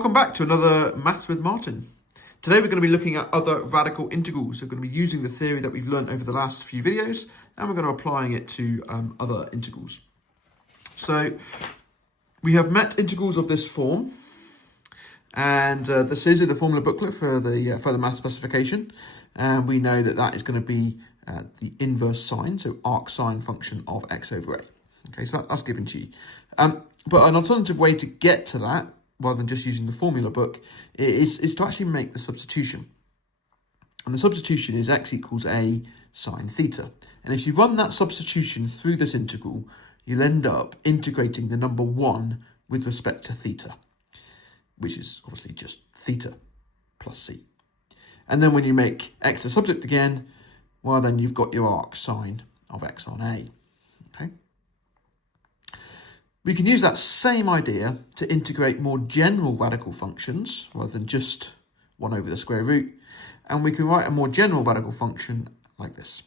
Welcome back to another Maths with Martin. Today we're going to be looking at other radical integrals. We're going to be using the theory that we've learned over the last few videos, and we're going to be applying it to other integrals. So we have met integrals of this form, and this is in the formula booklet for the math specification, and we know that that is going to be the inverse sine, so arc sine function of x over a. Okay, so that's given to you. But an alternative way to get to that, rather than just using the formula book, is to actually make the substitution. And the substitution is x equals a sine theta. And if you run that substitution through this integral, you'll end up integrating the number 1 with respect to theta, which is obviously just theta plus c. And then when you make x a subject again, well, then you've got your arc sine of x on a. Okay. We can use that same idea to integrate more general radical functions rather than just 1 over the square root. And we can write a more general radical function like this.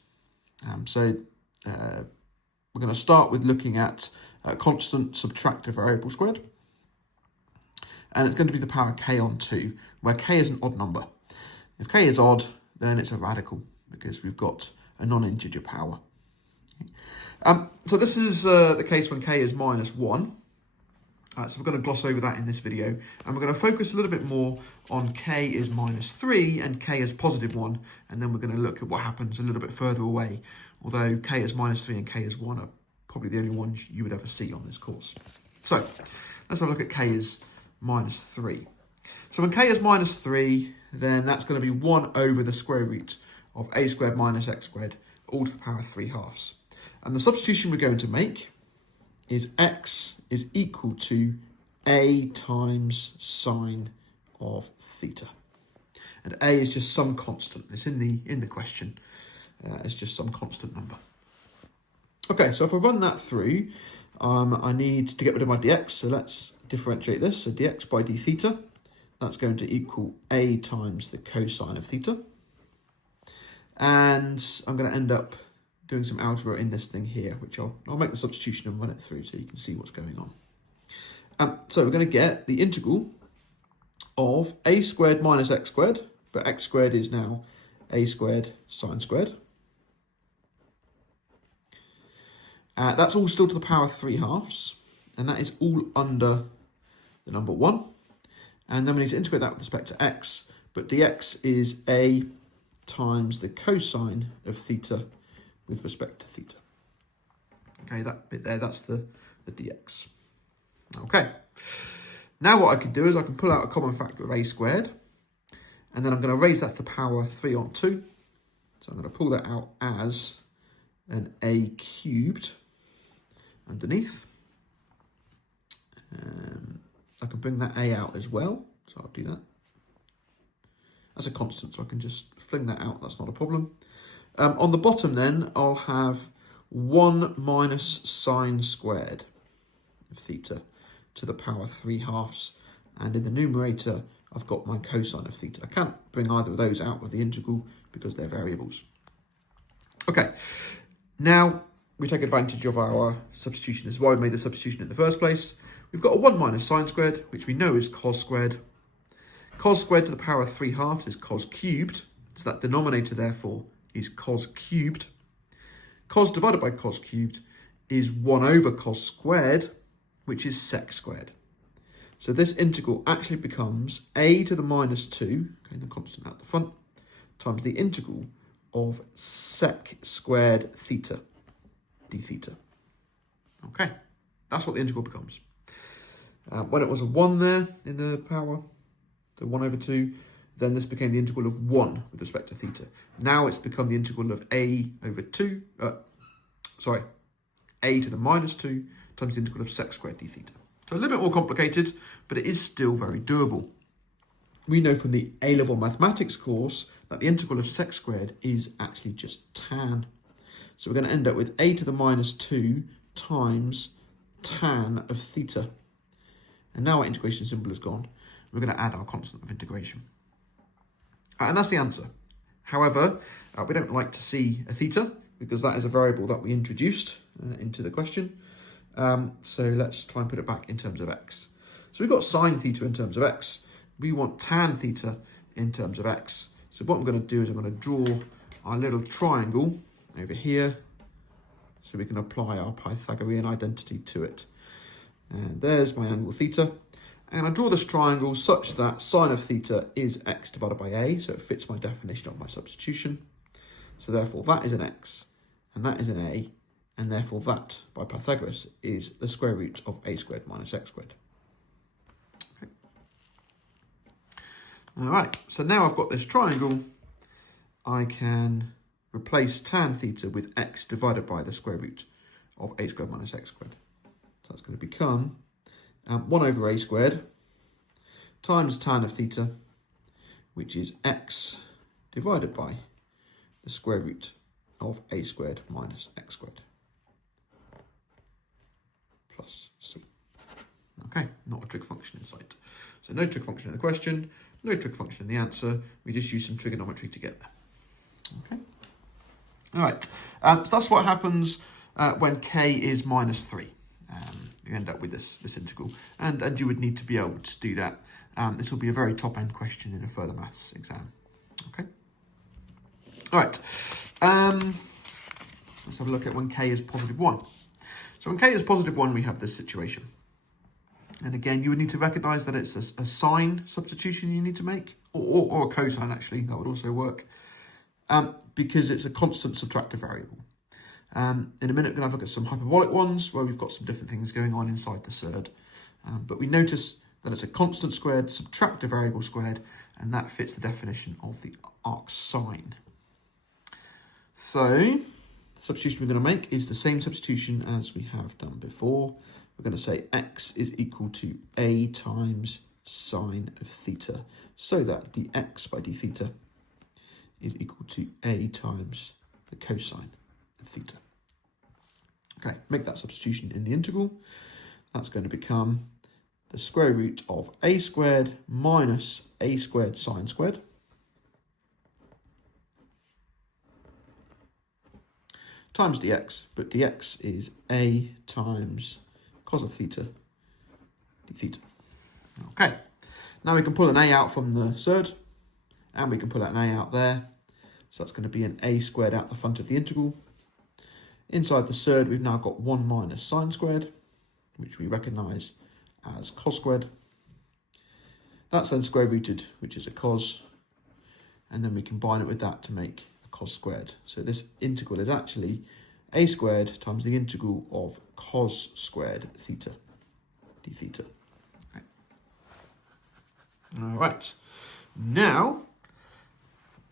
We're going to start with looking at a constant subtract a variable squared. And it's going to be the power k on 2, where k is an odd number. If k is odd, then it's a radical because we've got a non-integer power. So this is the case when k is minus 1. So we're going to gloss over that in this video. And we're going to focus a little bit more on k is minus 3 and k is positive 1. And then we're going to look at what happens a little bit further away. Although k is minus 3 and k is 1 are probably the only ones you would ever see on this course. So let's have a look at k is minus 3. So when k is minus 3, then that's going to be 1 over the square root of a squared minus x squared, all to the power 3/2. And the substitution we're going to make is x is equal to a times sine of theta. And a is just some constant. It's in the question. It's just some constant number. Okay, so if I run that through, I need to get rid of my dx. So let's differentiate this. So dx by d theta, that's going to equal a times the cosine of theta. And I'm going to end up doing some algebra in this thing here, which I'll make the substitution and run it through so you can see what's going on. So we're going to get the integral of a squared minus x squared, but x squared is now a squared sine squared. That's all still to the power 3/2, and that is all under the number 1. And then we need to integrate that with respect to x, but dx is a times the cosine of theta with respect to theta. Okay, that bit there, that's the dx. Okay, now what I can do is I can pull out a common factor of a squared, and then I'm going to raise that to the power 3 on 2. So I'm going to pull that out as an a cubed underneath. I can bring that a out as well, so I'll do that. That's a constant, so I can just fling that out, that's not a problem. On the bottom then, I'll have 1 minus sine squared of theta to the power 3/2. And in the numerator, I've got my cosine of theta. I can't bring either of those out of the integral because they're variables. Okay, now we take advantage of our substitution. This is why we made the substitution in the first place. We've got a 1 minus sine squared, which we know is cos squared. Cos squared to the power 3/2 is cos cubed. So that denominator, therefore, is cos cubed. Cos divided by cos cubed is 1 over cos squared, which is sec squared. So this integral actually becomes a to the minus 2, okay, the constant out the front, times the integral of sec squared theta, d theta. Okay, that's what the integral becomes. When it was a 1 there in the power, so 1 over 2, then this became the integral of 1 with respect to theta. Now it's become the integral of a over 2, a to the minus 2 times the integral of sec squared d theta. So a little bit more complicated, but it is still very doable. We know from the A-level mathematics course that the integral of sec squared is actually just tan. So we're going to end up with a to the minus 2 times tan of theta. And now our integration symbol is gone. We're going to add our constant of integration. And that's the answer. However, we don't like to see a theta because that is a variable that we introduced into the question. So let's try and put it back in terms of x. So we've got sine theta in terms of x. we want tan theta in terms of x. So what I'm going to do is I'm going to draw our little triangle over here so we can apply our Pythagorean identity to it. And there's my angle theta. And I draw this triangle such that sine of theta is x divided by a, so it fits my definition of my substitution. So therefore that is an x, and that is an a, and therefore that, by Pythagoras, is the square root of a squared minus x squared. Okay. All right, so now I've got this triangle, I can replace tan theta with x divided by the square root of a squared minus x squared. So that's going to become 1 over a squared times tan of theta, which is x divided by the square root of a squared minus x squared plus c. Okay, not a trig function in sight. So no trig function in the question, no trig function in the answer. We just use some trigonometry to get there. Okay. All right, so that's what happens when k is minus 3. You end up with this integral, and you would need to be able to do that. This will be a very top-end question in a further maths exam. Okay. All right. Let's have a look at when k is positive 1. So when k is positive 1, we have this situation. And again, you would need to recognise that it's a sine substitution you need to make, or a cosine, actually. That would also work, because it's a constant subtractive variable. In a minute, we're going to have a look at some hyperbolic ones where we've got some different things going on inside the surd. But we notice that it's a constant squared, subtractive variable squared, and that fits the definition of the arc sine. So, the substitution we're going to make is the same substitution as we have done before. We're going to say x is equal to a times sine of theta, so that the x by d theta is equal to a times the cosine of theta. Okay, make that substitution in the integral. That's going to become the square root of a squared minus a squared sine squared times dx, but dx is a times cos of theta d theta. Okay, now we can pull an a out from the surd, and we can pull an a out there. So that's going to be an a squared out the front of the integral. Inside the surd, we've now got 1 minus sine squared, which we recognise as cos squared. That's then square rooted, which is a cos, and then we combine it with that to make a cos squared. So this integral is actually a squared times the integral of cos squared theta d theta. Okay. All right, now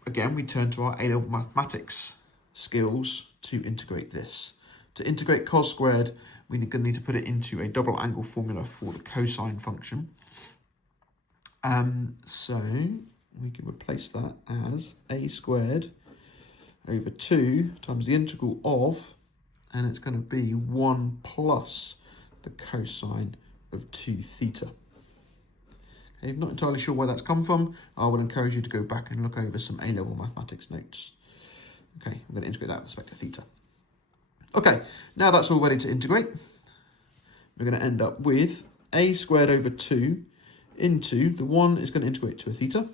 again we turn to our A-level mathematics skills to integrate this. To integrate cos squared, we're going to need to put it into a double angle formula for the cosine function. So we can replace that as a squared over 2 times the integral of, and it's going to be 1 plus the cosine of 2 theta. Okay, not entirely sure where that's come from. I would encourage you to go back and look over some A-level mathematics notes. Okay, I'm going to integrate that with respect to theta. Okay, now that's all ready to integrate. We're going to end up with a squared over 2 into, the 1 is going to integrate to a theta,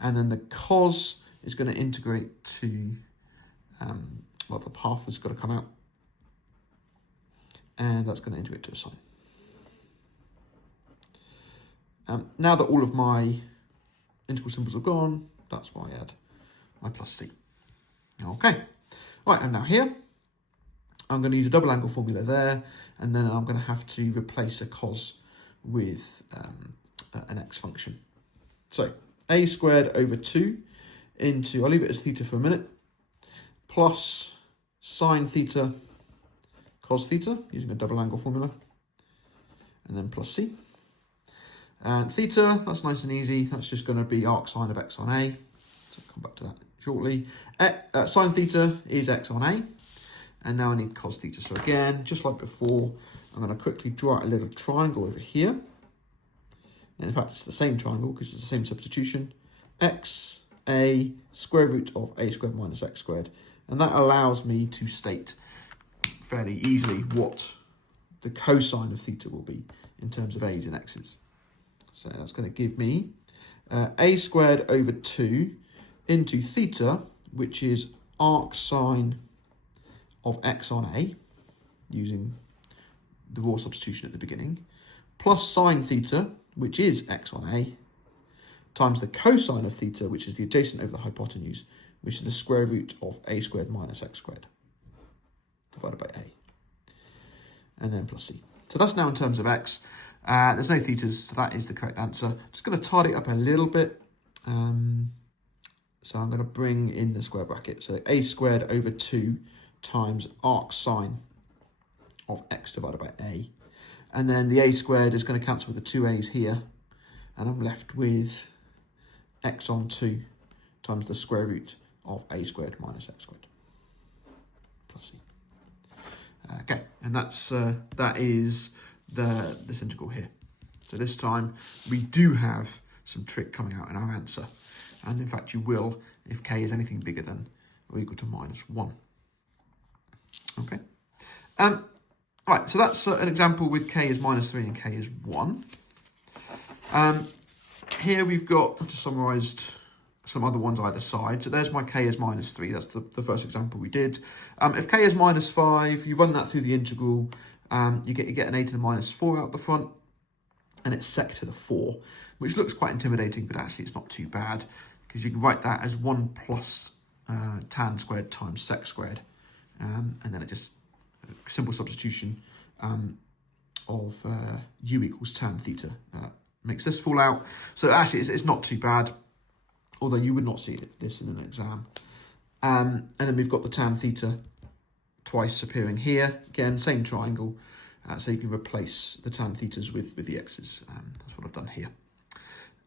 and then the cos is going to integrate to, well, the half has got to come out, and that's going to integrate to a sine. Now that all of my integral symbols are gone, that's why I add my plus c. Okay, right, and now here, I'm going to use a double angle formula there, and then I'm going to have to replace a cos with an x function. So, a squared over 2 into, I'll leave it as theta for a minute, plus sine theta cos theta, using a double angle formula, and then plus c. And theta, that's nice and easy, that's just going to be arc sine of x on a, so I'll come back to that shortly. Sine theta is x on a, and now I need cos theta. So again, just like before, I'm going to quickly draw out a little triangle over here. And in fact, it's the same triangle because it's the same substitution. X, a, square root of a squared minus x squared. And that allows me to state fairly easily what the cosine of theta will be in terms of a's and x's. So that's going to give me a squared over 2 into theta, which is arc sine of x on a, using the raw substitution at the beginning, plus sine theta, which is x on a, times the cosine of theta, which is the adjacent over the hypotenuse, which is the square root of a squared minus x squared, divided by a, and then plus c. So that's now in terms of x. There's no thetas, so that is the correct answer. Just going to tidy it up a little bit. So I'm going to bring in the square bracket. So a squared over 2 times arc sine of x divided by a. And then the a squared is going to cancel with the 2 a's here. And I'm left with x on 2 times the square root of a squared minus x squared plus c. Okay, and that is this integral here. So this time we do have some trig coming out in our answer. And in fact, you will if k is anything bigger than or equal to -1. Okay. Right, so that's an example with k is -3 and k is 1. Here we've got, I've just summarised some other ones either side. So there's my k is -3. That's the first example we did. If k is -5, you run that through the integral. You get an a to the -4 out the front, and it's sec to the 4, which looks quite intimidating, but actually it's not too bad, because you can write that as 1 plus tan squared times sec squared, and then it just, simple substitution of u equals tan theta makes this fall out. So actually it's not too bad, although you would not see this in an exam. And then we've got the tan theta twice appearing here. Again, same triangle, so you can replace the tan thetas with the x's. That's what I've done here.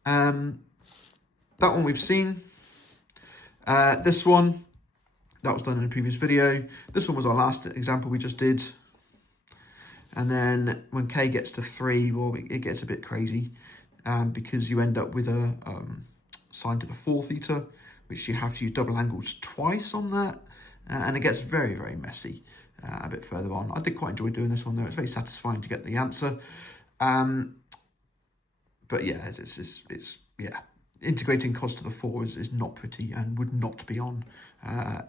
That one we've seen. This one, that was done in a previous video. This one was our last example we just did. And then when k gets to 3, well, it gets a bit crazy, because you end up with a sine to the 4 theta, which you have to use double angles twice on that. And it gets very, very messy a bit further on. I did quite enjoy doing this one though. It's very satisfying to get the answer. But yeah, it's integrating cos to the 4 is not pretty and would not be on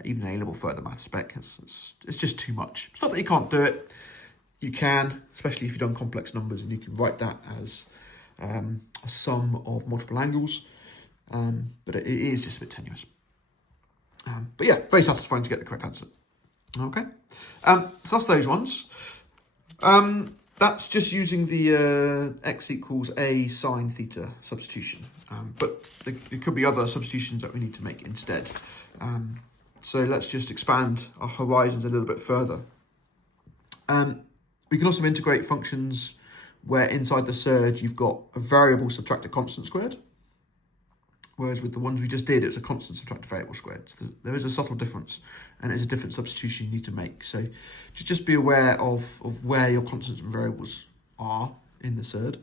even a level further maths spec. It's just too much. It's not that you can't do it. You can, especially if you've done complex numbers, and you can write that as a sum of multiple angles. But it is just a bit tenuous. But yeah, very satisfying to get the correct answer. Okay, so that's those ones. That's just using the x equals a sine theta substitution. But there could be other substitutions that we need to make instead. So let's just expand our horizons a little bit further. We can also integrate functions where inside the surge you've got a variable subtract a constant squared. Whereas with the ones we just did, it's a constant subtract a variable squared. So there is a subtle difference, and it's a different substitution you need to make. So just be aware of where your constants and variables are in the surd.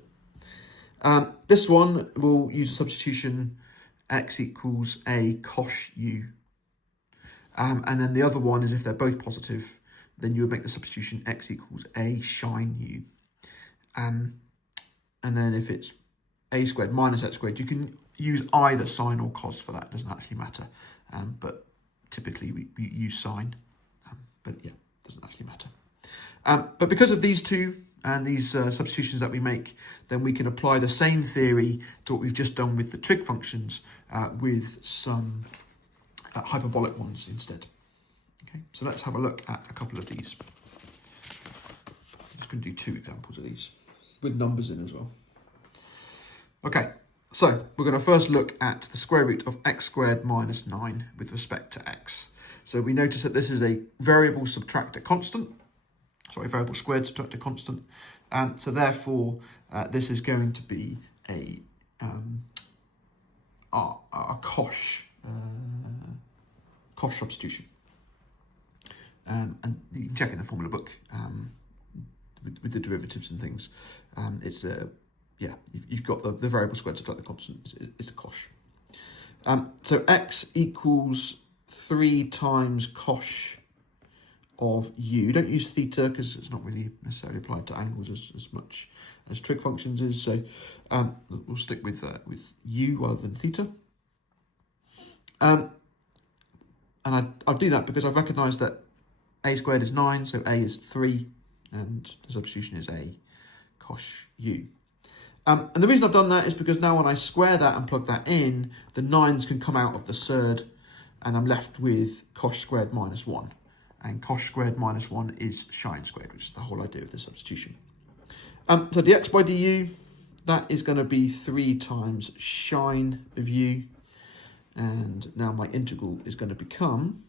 This one will use a substitution x equals a cosh u. And then the other one is if they're both positive, then you would make the substitution x equals a sine u. And then if it's a squared minus x squared, you can use either sine or cos for that. It doesn't actually matter. But typically we use sine. But yeah, it doesn't actually matter. But because of these two and these substitutions that we make, then we can apply the same theory to what we've just done with the trig functions with some hyperbolic ones instead. Okay, so let's have a look at a couple of these. I'm just going to do 2 examples of these with numbers in as well. Okay, so we're going to first look at the square root of x squared minus 9 with respect to x. So we notice that this is a variable subtract a constant. Sorry, variable squared subtract a constant. So therefore, this is going to be a cosh substitution. And you can check in the formula book with the derivatives and things. It's yeah, you've got the variable squared subtract the constant. It's a cosh. So x equals 3 times cosh of u. Don't use theta because it's not really necessarily applied to angles as much as trig functions is. So we'll stick with u rather than theta. And I'll do that because I've recognised that a squared is 9, so a is 3, and the substitution is a cos u. And the reason I've done that is because now when I square that and plug that in, the 9s can come out of the surd, and I'm left with cos squared minus 1. And cos squared minus 1 is sine squared, which is the whole idea of the substitution. So dx by du, that is going to be 3 times sine of u. And now my integral is going to become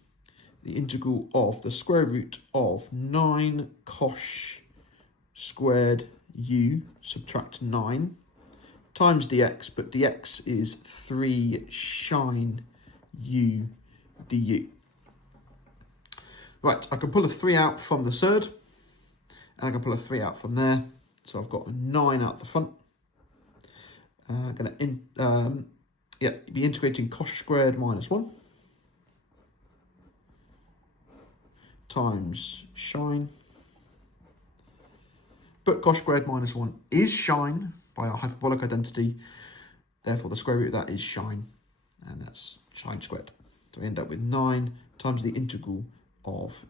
the integral of the square root of 9 cos squared u, subtract 9, times dx, but dx is 3 sine u du. Right, I can pull a 3 out from the surd, and I can pull a 3 out from there. So I've got a 9 out the front. Be integrating cos squared minus 1 times sine. But cos squared minus 1 is sine by our hyperbolic identity. Therefore, the square root of that is sine, and that's sine squared. So we end up with 9 times the integral of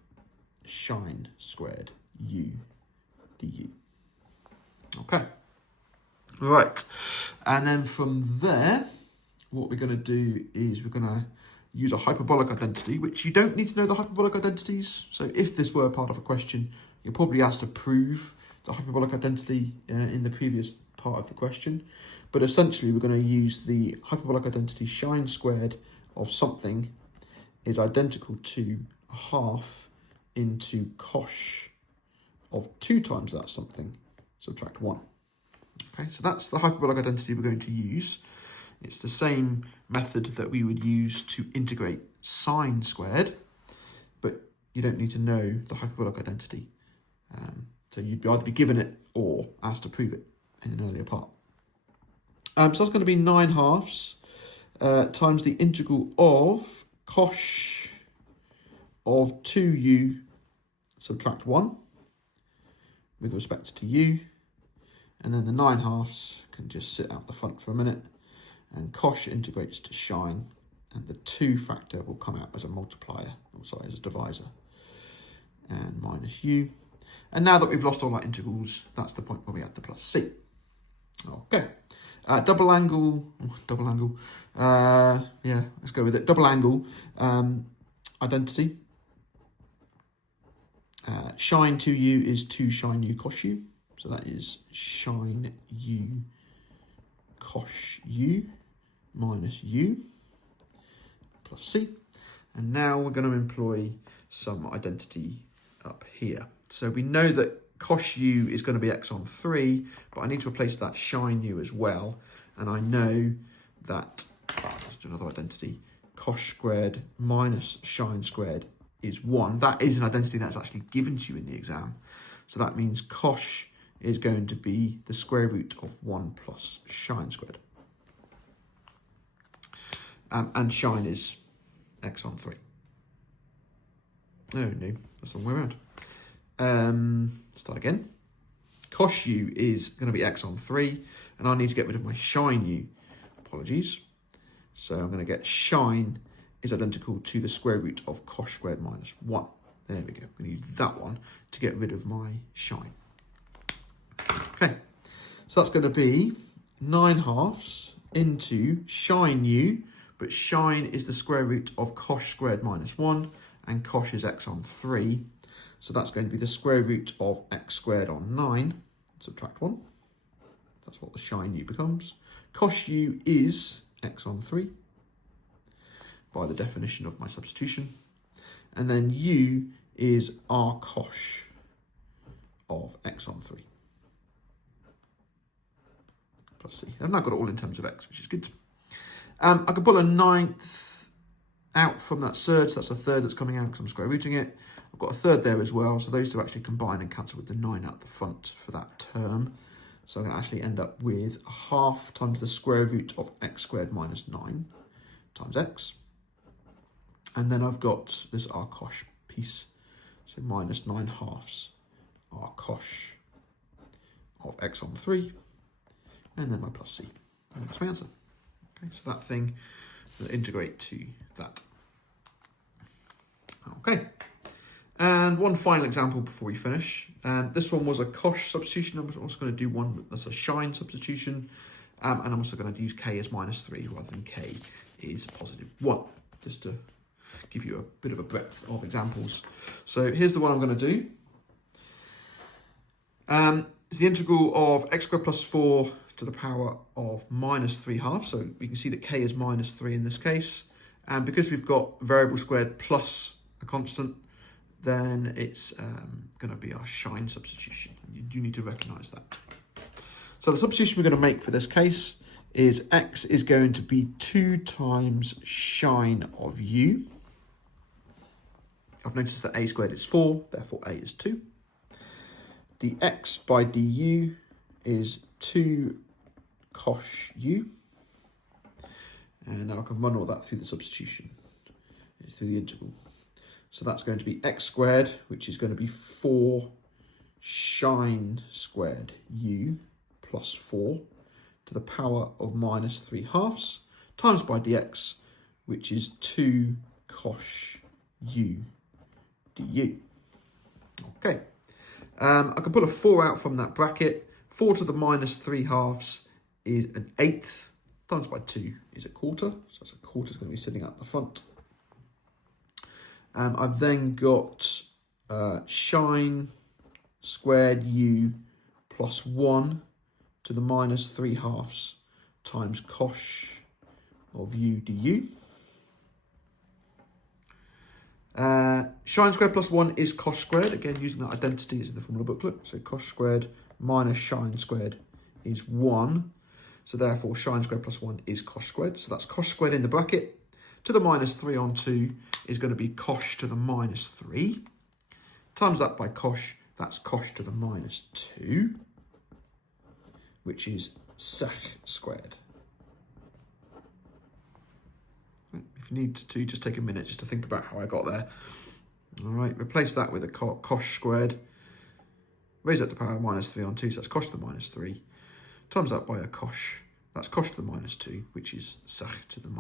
sine squared u du. Okay. Right. And then from there, what we're going to do is we're going to use a hyperbolic identity, which you don't need to know the hyperbolic identities. So if this were part of a question, you're probably asked to prove the hyperbolic identity in the previous part of the question. But essentially, we're going to use the hyperbolic identity sine squared of something is identical to a half into cos of 2 times that something, subtract 1. Okay, so that's the hyperbolic identity we're going to use. It's the same method that we would use to integrate sine squared, but you don't need to know the hyperbolic identity. So you'd either be given it or asked to prove it in an earlier part. So that's going to be 9 halves times the integral of cos of 2u subtract 1 with respect to u. And then the 9 halves can just sit out the front for a minute. And cos integrates to sine, and the 2 factor will come out as a multiplier, or sorry, as a divisor, and minus u. And now that we've lost all our integrals, that's the point where we add the plus c. Okay, double angle, let's go with it. Double angle identity. Sine 2u is 2 sine u cos u, so that is sine u cos u minus u plus c. And now we're going to employ some identity up here. So we know that cos u is going to be x on 3, but I need to replace that sine u as well. And I know that, let's do another identity, cos squared minus sine squared is 1. That is an identity that's actually given to you in the exam. So that means cos is going to be the square root of 1 plus sine squared. And sine is x on 3. Oh no, that's the wrong way around. Start again. Cos u is going to be x on 3, and I need to get rid of my sine u. Apologies. So I'm going to get sine is identical to the square root of cos squared minus 1. There we go. I'm going to use that one to get rid of my sine. Okay, so that's going to be 9 halves into sine u, but sine is the square root of cos squared minus 1, and cos is x on 3. So that's going to be the square root of x squared on 9, subtract 1. That's what the sine u becomes. Cos u is x on 3 by the definition of my substitution. And then u is r cos of x on 3 plus c. I've now got it all in terms of x, which is good. I can pull a 9th out from that surd, so that's a third that's coming out because I'm square rooting it. I've got a third there as well, so those two actually combine and cancel with the 9 out the front for that term. So I'm going to actually end up with a half times the square root of x squared minus 9 times x. And then I've got this r cos piece, so minus 9 halves r cos of x on 3, and then my plus c. And that's my answer. Okay, so that thing will integrate to that. Okay, and one final example before we finish. This one was a cosh substitution. I'm also going to do one that's a shine substitution, and I'm also going to use k as -3 rather than k is +1, just to give you a bit of a breadth of examples. So here's the one I'm going to do. It's the integral of x squared plus 4 to the power of -3/2. So we can see that k is -3 in this case. And because we've got variable squared plus a constant, then it's going to be our shine substitution. You do need to recognize that. So the substitution we're going to make for this case is x is going to be 2 times shine of u. I've noticed that a squared is 4, therefore a is 2. dx by du is 2 cosh u. And now I can run all that through the substitution, through the integral. So that's going to be x squared, which is going to be 4 shine squared u plus 4 to the power of -3/2 times by dx, which is 2 cosh u du. Okay, I can pull a 4 out from that bracket. 4 to the -3/2 is an 1/8, times by 2 is a 1/4, so that's a 1/4 is going to be sitting out the front. I've then got shine squared u plus 1 to the -3/2 times cosh of u du. Shine squared plus 1 is cosh squared, again using that identity as in the formula booklet. So cosh squared minus shine squared is 1. So therefore shine squared plus 1 is cosh squared. So that's cosh squared in the bracket. To the -3 on 2 is going to be cosh to the -3. Times that by cosh, that's cosh to the -2, which is sec squared. If you need to, just take a minute just to think about how I got there. All right, replace that with a cosh squared. Raise that to the power of -3 on 2, so that's cosh to the -3. Times that by a cosh, that's cosh to the -2, which is sec to the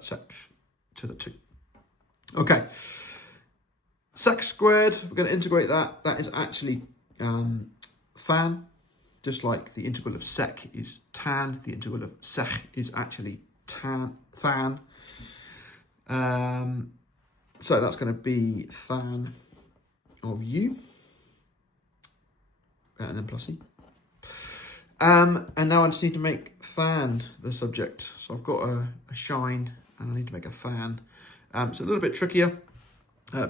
sec to the 2. Okay, sec squared, we're going to integrate that. That is actually tan, just like the integral of sec is tan. The integral of sec is actually tan. So that's going to be tan of u, and then plus c. And now I just need to make tan the subject. So I've got a shine and I need to make a tan. It's a little bit trickier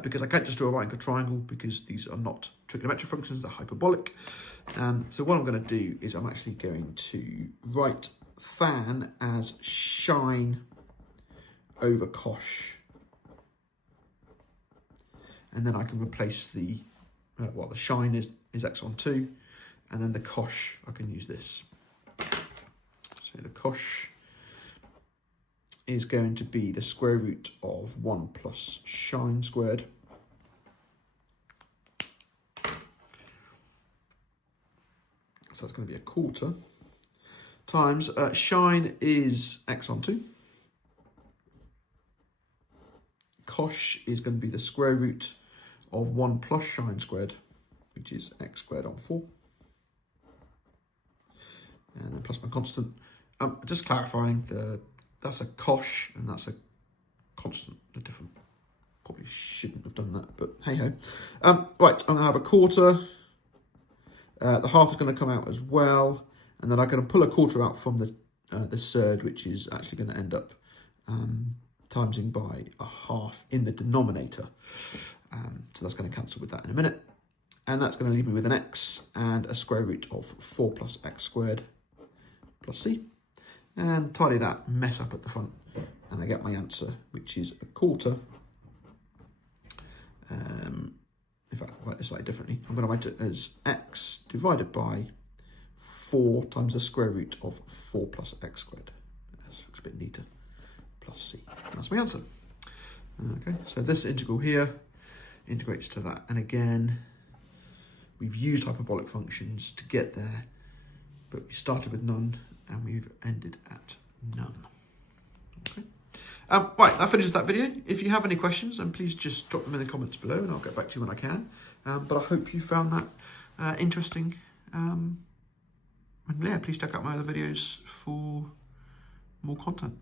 because I can't just draw a right angle triangle because these are not trigonometric functions, they're hyperbolic. So what I'm going to do is I'm actually going to write tan as shine over cosh. And then I can replace the, the shine is x on 2. And then the cosh, I can use this. So the cosh is going to be the square root of 1 plus shine squared. So that's going to be a 1/4 times shine is x on 2. Cosh is going to be the square root of 1 plus shine squared, which is x squared on 4. And then plus my constant. Just clarifying, that's a cosh and that's a constant. They're different. Probably shouldn't have done that, but hey ho. Right, I'm going to have a 1/4. The half is going to come out as well, and then I'm going to pull a 1/4 out from the surd, which is actually going to end up timesing by a half in the denominator. So that's going to cancel with that in a minute. And that's going to leave me with an x and a square root of 4 plus x squared plus c. And tidy that mess up at the front. And I get my answer, which is a 1/4. In fact, I'll write this slightly differently. I'm going to write it as x divided by 4 times the square root of 4 plus x squared. That looks a bit neater. Plus c. And that's my answer. Okay, so this integral here integrates to that. And again, we've used hyperbolic functions to get there. but we started with none and we've ended at none. Okay. Right, that finishes that video. If you have any questions, then please just drop them in the comments below and I'll get back to you when I can. But I hope you found that interesting. And yeah, please check out my other videos for more content.